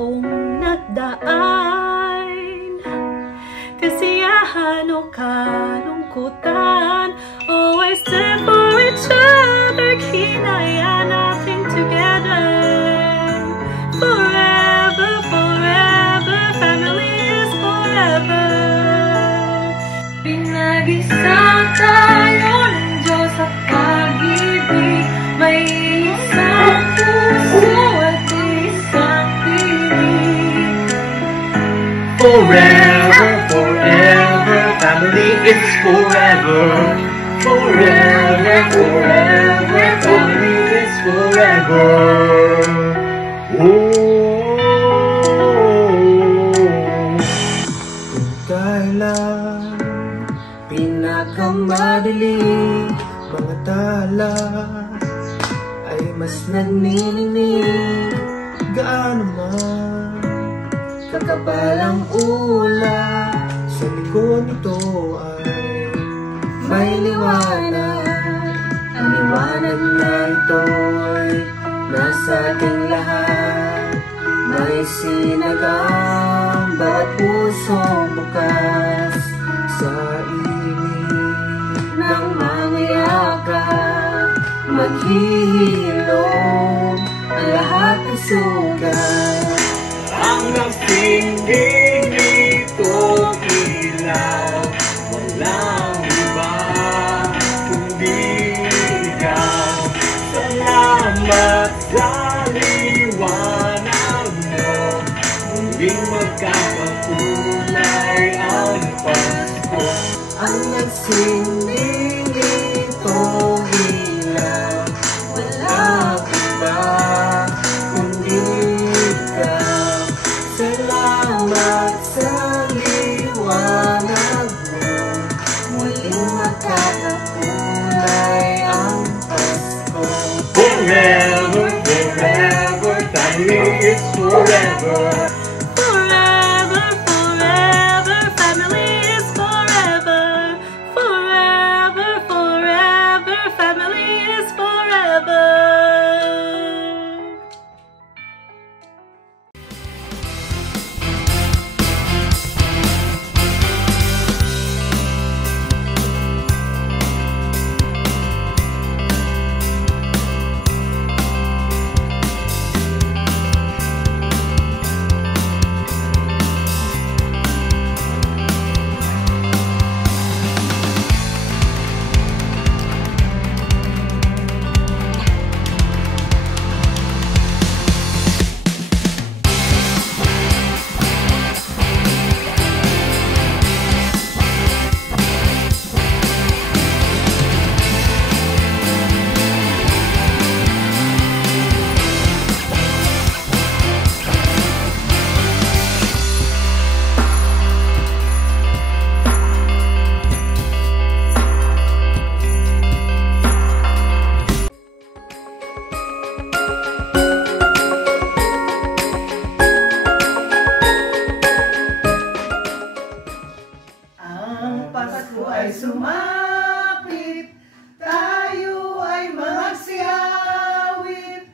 taong nagdaan, kasiyahan o kalungkutan, always there for each other, kinaya natin together. Forever, forever, family is forever. Pinag-isang tayo ng Diyos at pag-ibig, may isang puso at isang piling. Forever, forever, family is forever. Forever, forever, family is forever. Kung kailan pinakamadilim, mga tala ay mas nagniningning, gaano man kakapalang ulap, sa likod nito ay may liwanag. Ang liwanag na ito'y nasa ating lahat, may sinagang bawat pusong bukas sa ibig ng mga yakap, maghihilom ang lahat ng sugat. Ang nagsindig nito ilaw, walang iba kundi ikaw. Salamat sa liwanag mo, muling magkakakulay ang Pasko. Ang nagsindig nito ilaw, walang iba kundi ikaw. Salamat sa liwanag mo, muling magkakakulay ang Pasko. Forever, forever, family is forever. Forever, forever, family is forever. Forever, forever, family is forever. Pasko ay sumapit, tayo ay magsiawit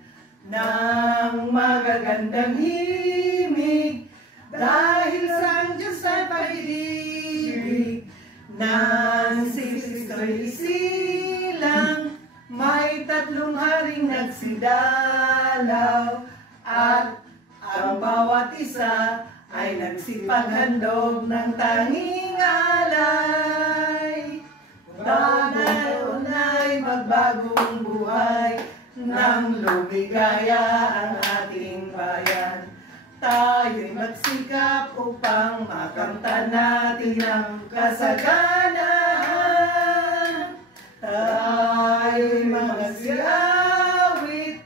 ng magagandang himig, dahil sa Diyos ay pag-ibig. Nang si Kristo'y isilang, may 3 haring nagsidalaw, at ang bawat isa ay nagsipaghandog ng tanging alay. Taon ay magbagong buhay, nang lumigaya ang ating bayan. Tayo'y magsikap upang makamtan natin ang kasaganahan. Tayo'y magsiawit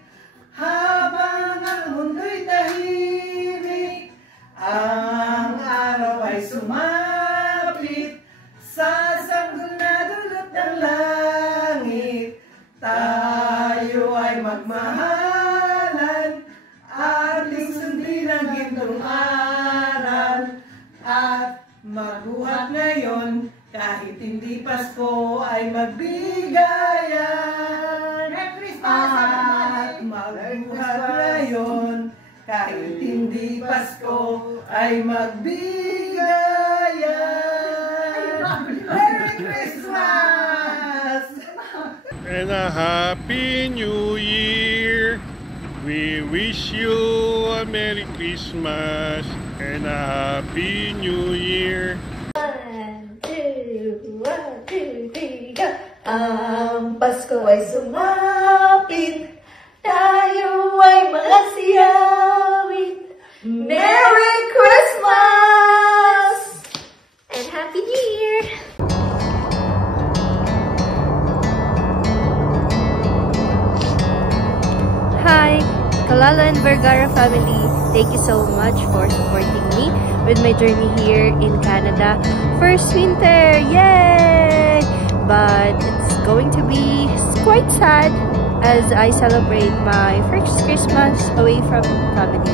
habang ang mundo'y tahimik. Ang araw ay sumapit sa sanggol na dulot ng langit. Tayo ay magmahalan at sundin ang gintong aral, at magbuhat ngayon kahit hindi Pasko ay magbigayan. At magbuhat ngayon kahit hindi Pasko ay magbigayan. Merry Christmas! And a Happy New Year! We wish you a Merry Christmas and a Happy New Year! 1, 2, 3, go! Ang Pasko ay sumapit, tayo ay malasiyawit. Merry Christmas! And Happy New Year! Hi, Kalala and Vergara family. Thank you so much for supporting me with my journey here in Canada. First winter, yay! But it's going to be quite sad as I celebrate my first Christmas away from family.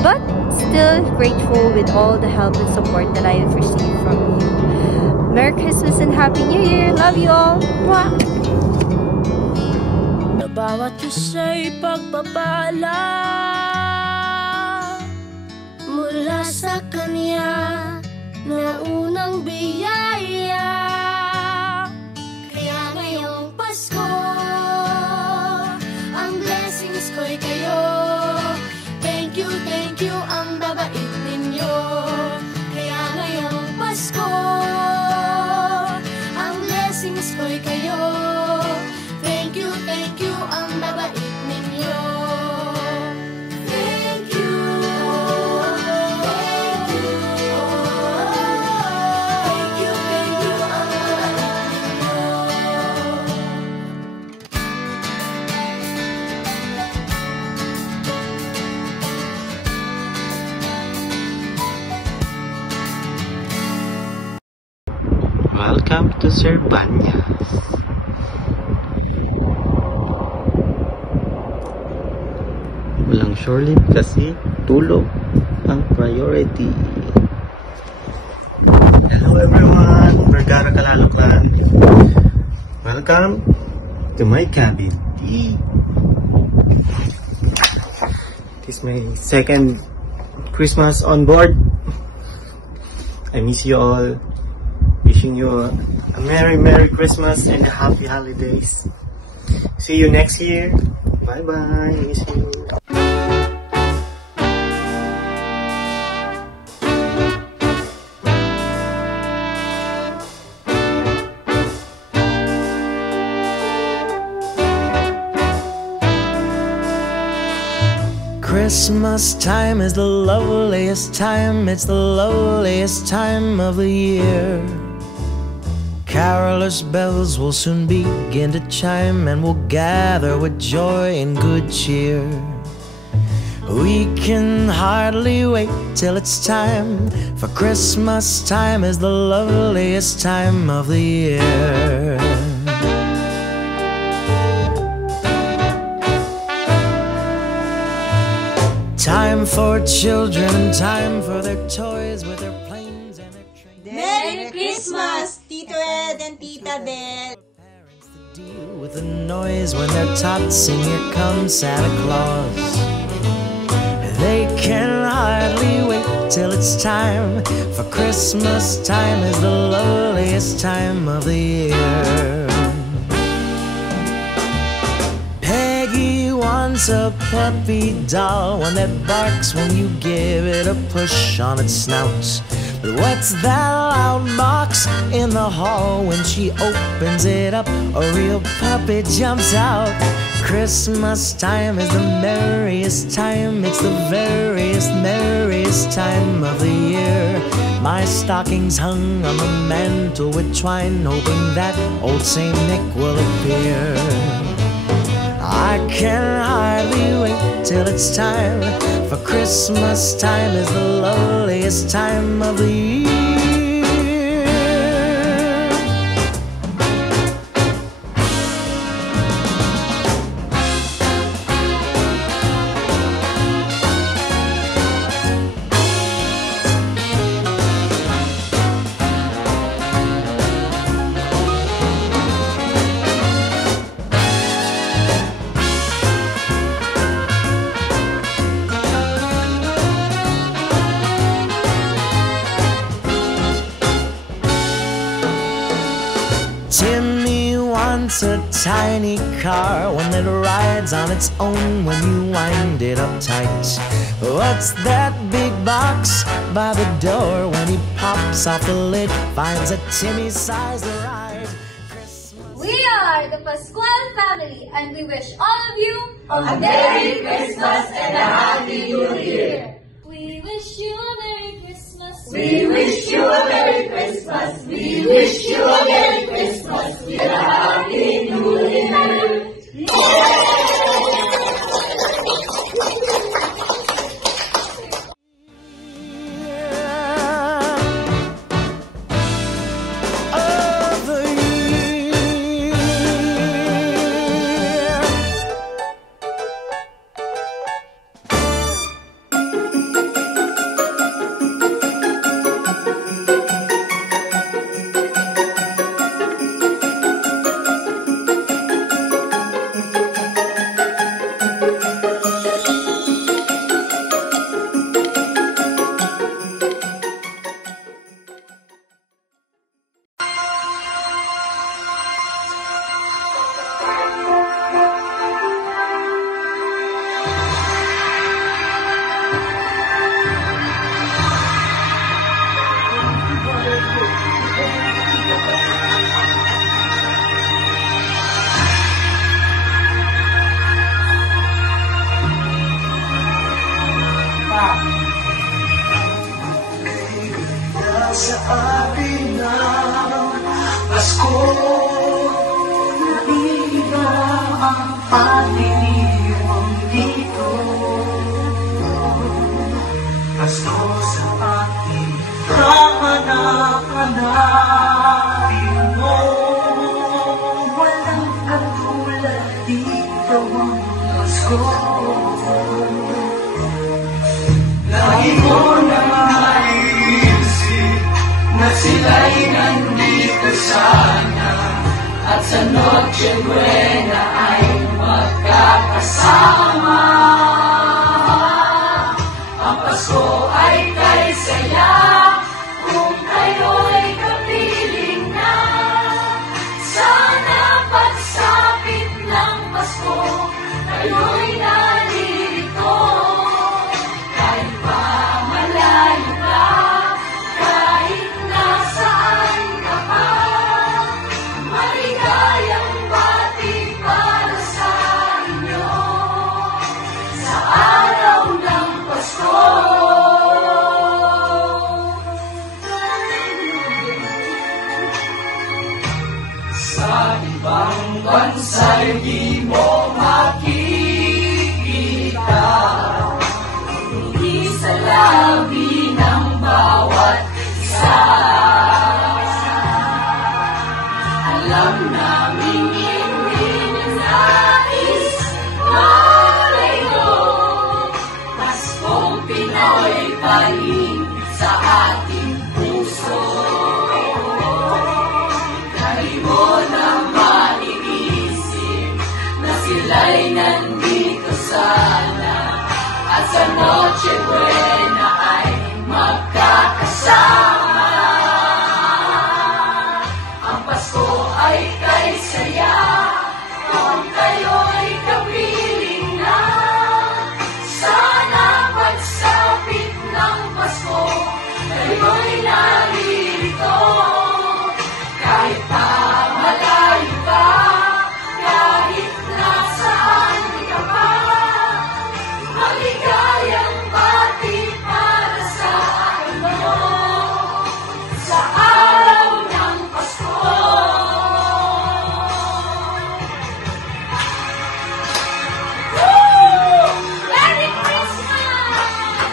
But still grateful with all the help and support that I have received from you. Merry Christmas and Happy New Year! Love you all! Mwah! Na bawat isa'y pagpapala mula sa Kanya na unang biyaya. Kaya ngayong Pasko, ang blessings ko'y kayo. Thank you, ang babait ninyo. Kaya ngayong Pasko, ang blessings ko'y kayo. Thank you, ang babait ninyo. Thank you, thank you. Thank you, ang babait ninyo. Welcome to Sir Banyas. Walang shoreline kasi tulog ang priority. Hello everyone, Vergara Kalalo Clan. Welcome to my cabin. This is my second Christmas on board. I miss you all. Wishing you a Merry Christmas and a Happy Holidays. See you next year. Bye bye. Miss you. Christmas time is the loveliest time, it's the loveliest time of the year. Carolers' bells will soon begin to chime, and we'll gather with joy and good cheer. We can hardly wait till it's time, for Christmas time is the loveliest time of the year. Time for children, time for their toys with their planes and their trains. Merry Christmas, Tito Ed and Tita Belle. Parents to deal with the noise when they're taught, sing here comes Santa Claus. They can hardly wait till it's time, for Christmas time is the loveliest time of the year. Peggy wants a puppy doll, one that barks when you give it a push on its snout. But what's that loud box in the hall? When she opens it up, a real puppy jumps out. Christmas time is the merriest time, it's the veriest, merriest time of the year. My stocking's hung on the mantle with twine, hoping that old Saint Nick will appear. I can hardly wait till it's time, for Christmas time is the loveliest time of the year. It's a tiny car, one that rides on its own when you wind it up tight. What's that big box by the door? When he pops off the lid, finds a Timmy-sized ride. We are the Pascual family, and we wish all of you a Merry Christmas and a Happy New Year. We wish you a Merry Christmas. We wish you a Merry Christmas. We wish you a Merry Christmas and a Happy New Year. Sa atin ng Pasko, naiiba ang pagdiriwang dito. Pasko sa atin, kahanap-hanapin mo. Walang katulad dito ang Pasko. Lagi mo nang naiisip na sila'y nandito sana, at sa Noche Buena ay magkakasama. Ang Pasko ay kay saya kung kayo'y kapiling na. Sana pagsapit ng Pasko kayo'y narito. Kahit pa malayo ka, kahit nasaan ka pa, maligayang bati para sa inyo sa araw ng Pasko. Sa ibang bansa'y di mo makikita, hindi sa labi ng bawat isa. Alam namin hindi nais malayo, Paskong Pinoy pa rin sa ating puso. Dahil mo na maiisip na sila'y nandito sana, at sa Noche Buena ay magkakasama. Ang Pasko ay kay saya kung kayo'y kapiling na. Sana pagsapit ng Pasko kayo'y narito. Kahit pa malayo ka, kahit nasaan ka pa, maligayang bati para sa inyo sa araw ng Pasko. Woo! Merry Christmas!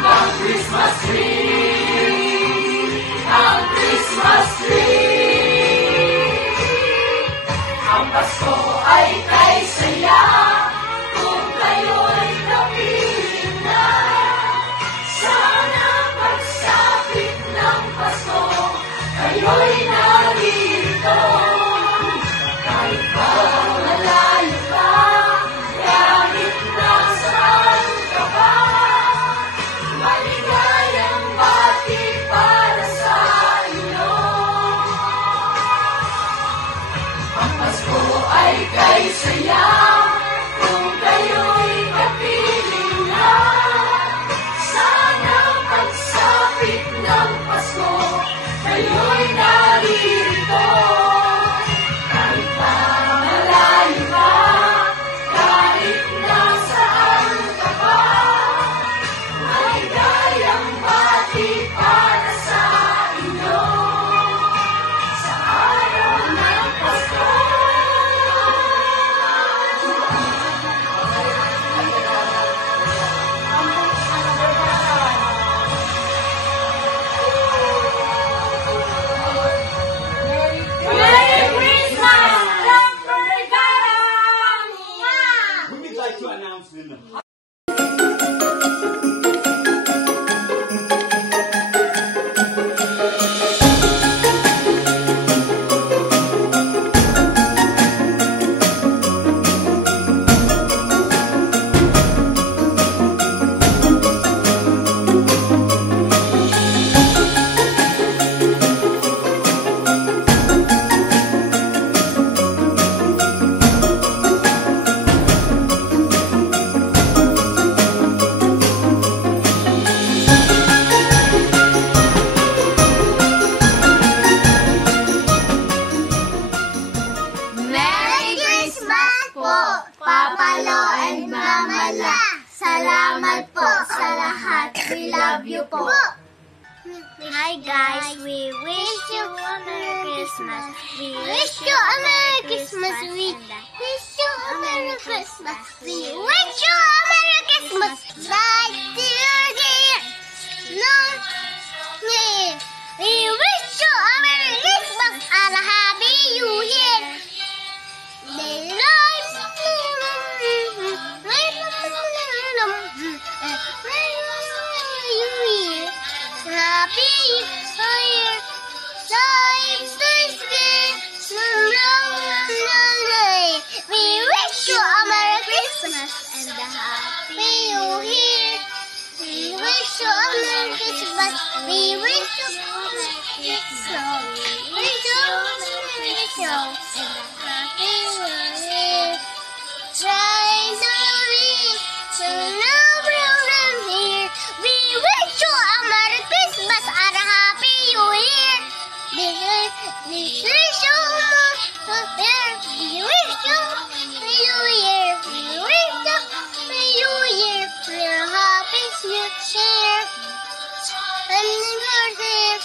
Ang Christmas tree, ang Christmas tree. Ang Pasko ay kay saya kung kayo'y kapiling na. Sana pagsapit ng Pasko kayo'y narito. Kahit pa malayo ka, kahit nasaan ka pa, maligayang bati para sa kay saya kung kayo'y kapiling na. Sana pagsapit ng Pasko, kayo'y naririto. Kahit pa malayo ka, kahit nasaan ka pa, may gayang bati para sa inyo. Sa araw ng Pasko, Merry Christmas, Love Vergara! We would like to announce in the Merry Christmas po, Papa Lo and Mama La. Salamat po sa lahat. We love you po. Hi guys, we wish you a Merry Christmas. We wish you a Merry Christmas. We wish you a Merry Christmas. We wish you a Merry Christmas. Like dear dear. No. Yeah. We wish you a Merry Christmas and a Happy New Year. Happy New Year. Times this day. We wish you a Merry Christmas and a Happy New Year. We wish you a Merry Christmas. We wish you a Merry Christmas. We wish you a Merry Christmas and a Happy New Year. Try to reach to no problem here. We wish you a Merry Christmas and a Happy New Year. We wish you a We wish you a New Year. We wish you a New Year. We're a happy New Year. And we're here.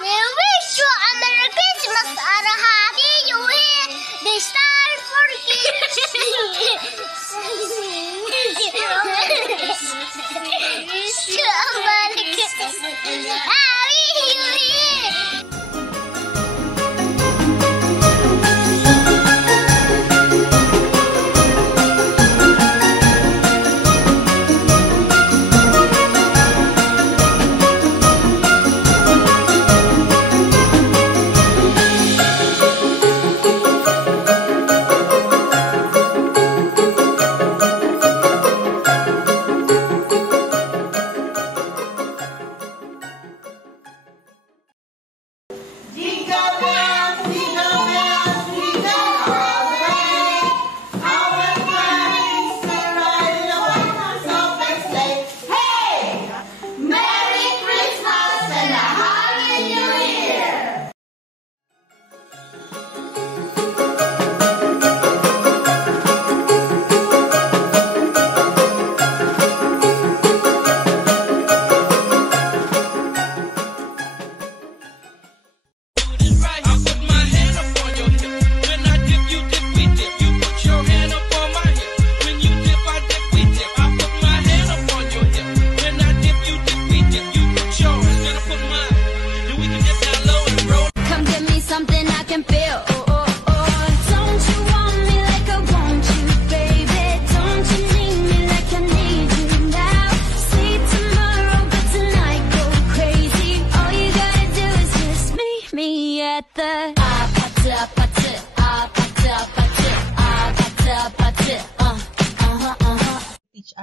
We wish you a Merry Christmas and a Happy New Year. They start for kids. Wish you a Merry Christmas and a Happy New Year.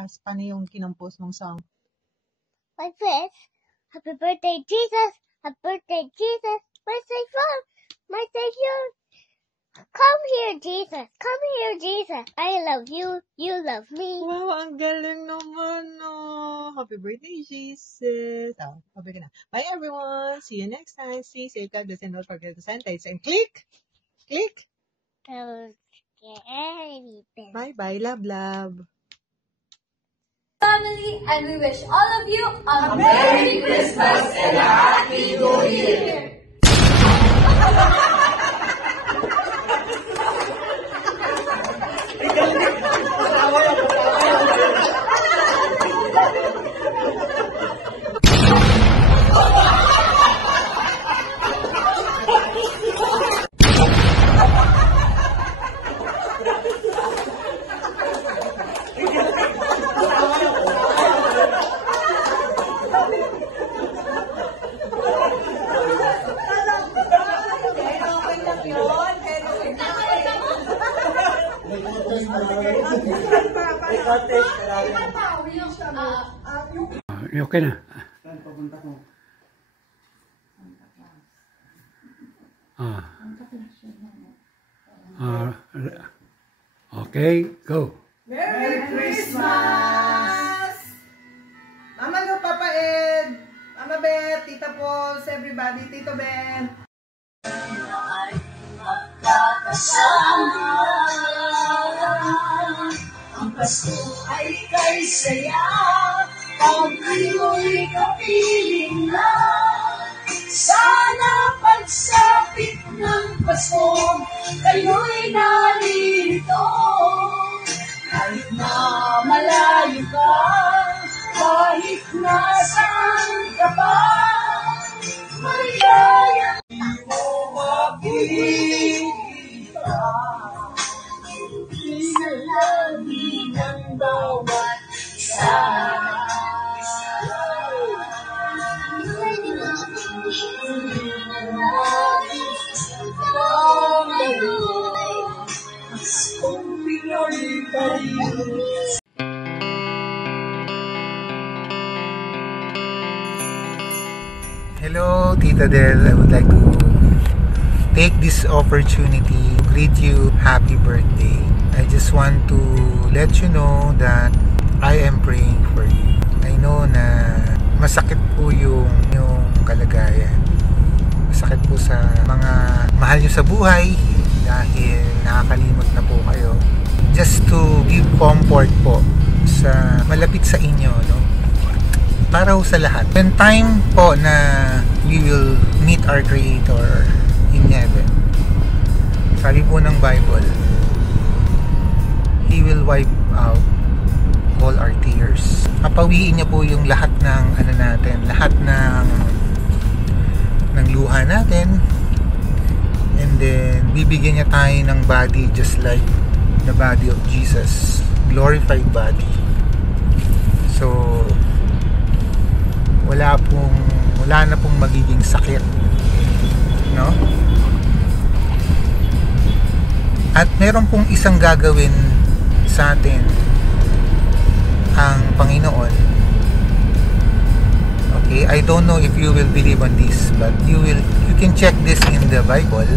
us paano yung kinompose mong song. Like this. Happy birthday, Jesus. Happy birthday, Jesus. Birthday from my Savior. Jesus. Come here, Jesus. I love you. You love me. Wow, ang galing naman, no. Happy birthday, Jesus. Oh, happy ka na. Bye, everyone. See you next time. Stay safe, God bless, and don't forget to send thanks and click. Don't get anything. Bye-bye. Love. Family, and we wish all of you a Merry Christmas and a Happy New Year. Okay na. Okay, go. Merry Christmas! Mama Lu, Papa Ed, Mama Beth, Tita Pauls, everybody, Tito Ben. Ang Pasko ay kay saya, pag iyo'y kapiling na. Sana pagsapit ng Pasko, kayo'y narito. Kahit na malayo ka, kahit nasaan ka pa, mayayang mo makikita. Isalagi ng bawat isa. Hello, Tita Del. I would like to take this opportunity to greet you happy birthday. I just want to let you know that I am praying for you. I know na masakit po yung kalagayan. Masakit po sa mga mahal nyo sa buhay dahil nakakalimot na po kayo. Just to give comfort po sa malapit sa inyo, no? Para sa lahat. When time po na we will meet our Creator in heaven, sabi po ng Bible, He will wipe out all our tears. Papawiin niya po yung lahat ng lahat ng luha natin, and then bibigyan niya tayo ng body just like the body of Jesus, glorified body. So wala na pong magiging sakit, no? At meron pong isang gagawin sa atin ang Panginoon. Okay, I don't know if you will believe on this, but you can check this in the Bible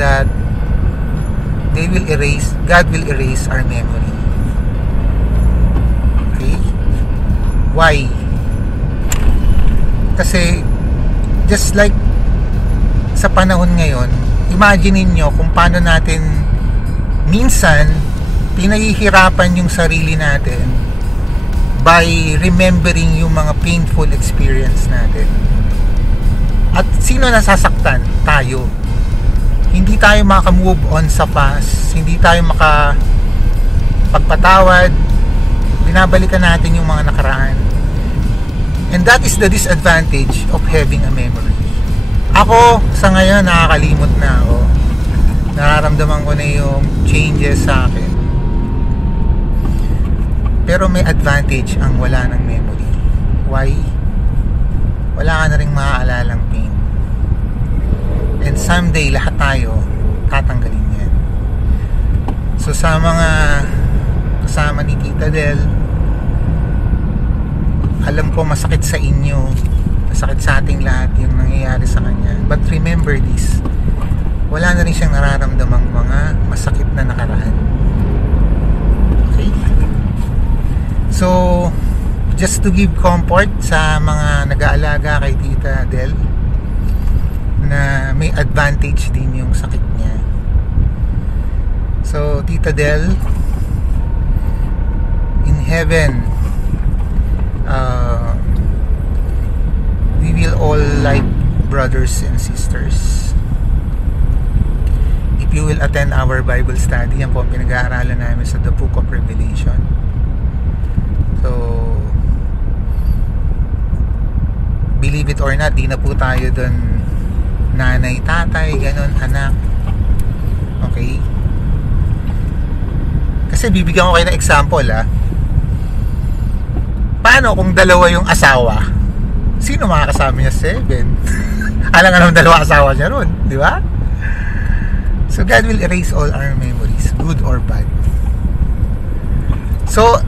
that God will erase our memory. Okay? Why? Kasi just like sa panahon ngayon, imagine niyo kung paano natin minsan pinahihirapan yung sarili natin by remembering yung mga painful experience natin. At sino nasasaktan? Tayo. Hindi tayo maka-move on sa past, hindi tayo makapagpatawad, binabalikan natin yung mga nakaraan. And that is the disadvantage of having a memory. Ako, sa ngayon, nakakalimot na ako. Nararamdaman ko na yung changes sa akin. Pero may advantage ang wala ng memory. Why? Wala ka na rin maaalalang pain. And someday, lahat tayo tatanggalin yan. So sa mga kasama ni Tita Del, alam ko masakit sa inyo, masakit sa ating lahat yung nangyayari sa kanya. But remember this, wala na rin siyang nararamdamang just to give comfort sa mga nag-aalaga kay Tita Del na may advantage din yung sakit niya. So Tita Del, in heaven, we will all like brothers and sisters if you will attend our Bible study. Yan po ang pinag-aaralan namin sa The Book of Revelation. So believe it or not, di na po tayo dun nanay, tatay, ganun, anak. Okay? Kasi bibigyan ko kayo ng example, paano kung dalawa yung asawa? Sino makakasama niya? 7. Alam nga naman dalawa asawa niya ron, di ba? So God will erase all our memories, good or bad. So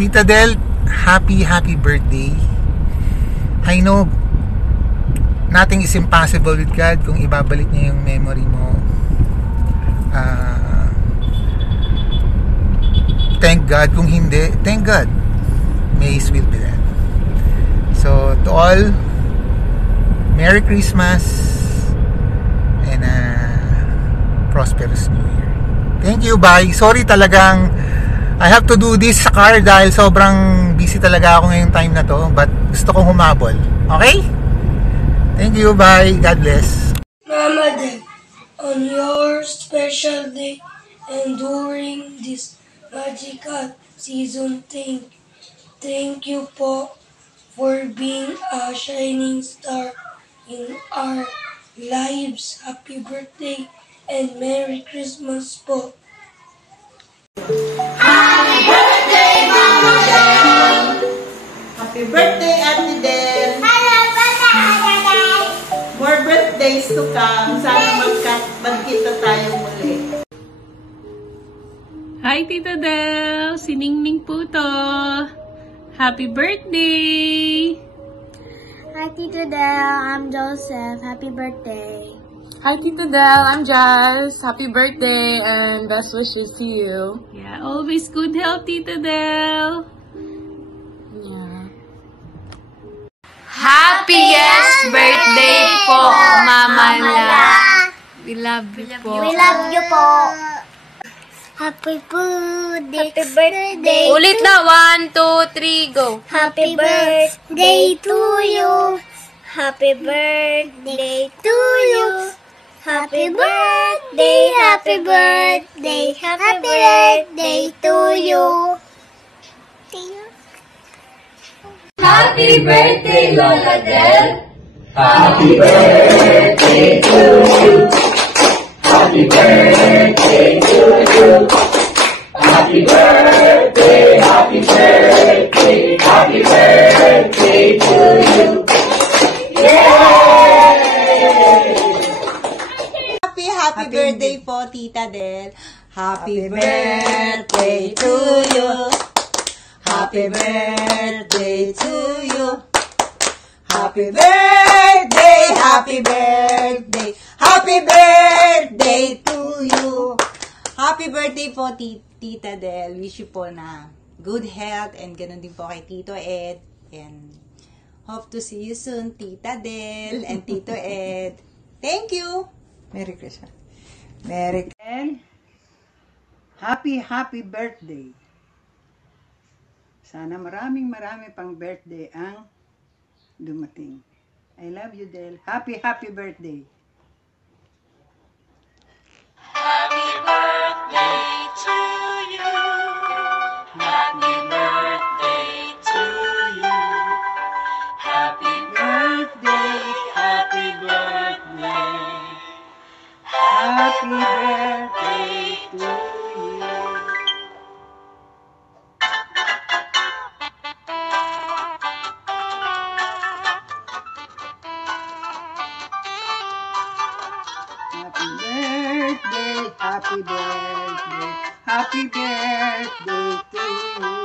Tita Del, happy birthday. I know nothing is impossible with God. Kung ibabalik niya yung memory mo, thank God. Kung hindi, thank God. May His will be done. So to all, Merry Christmas and prosperous New Year. Thank you, bye. Sorry talagang I have to do this sa car dahil sobrang busy talaga ako ngayong time na to, but gusto kong humabol. Okay? Thank you, bye. God bless. Mama Del, on your special day and during this magical season, thank you po for being a shining star in our lives. Happy birthday and Merry Christmas po. Happy birthday, Mama Del! Happy birthday, Ate Del! More birthdays to come. Sana magkita tayo muli. Hi, Tita Del! Si Ningning po to. Happy birthday! Hi, Tita Del. I'm Joseph. Happy birthday. Hi, Tita Del. I'm Jazz. Happy birthday and best wishes to you. Yeah, always good health, Tita Del. Yeah. Happiest birthday po, Mama La. We love you po. We love you po. Happy birthday. Happy birthday. Ulit na. 1, 2, 3, go. Happy birthday to you. Happy birthday to you. Happy birthday, happy birthday, happy birthday to you. Happy birthday, Lola Del. Happy birthday to you. Happy birthday to you. Happy birthday, happy birthday, happy birthday to you. Happy birthday po, Tita Del. Happy birthday to you. Happy birthday to you. Happy birthday, happy birthday, happy birthday to you. Happy birthday po, Tita Del. Wish you po na good health and ganun din po kay Tito Ed. And hope to see you soon, Tita Del and Tito Ed. Thank you. Merry Christmas. Merry And happy birthday. Sana marami pang birthday ang dumating. I love you, Del. Happy birthday. Happy birthday to you. Happy birthday to you. Happy birthday, happy birthday. Happy birthday to you. Happy birthday, happy birthday to you.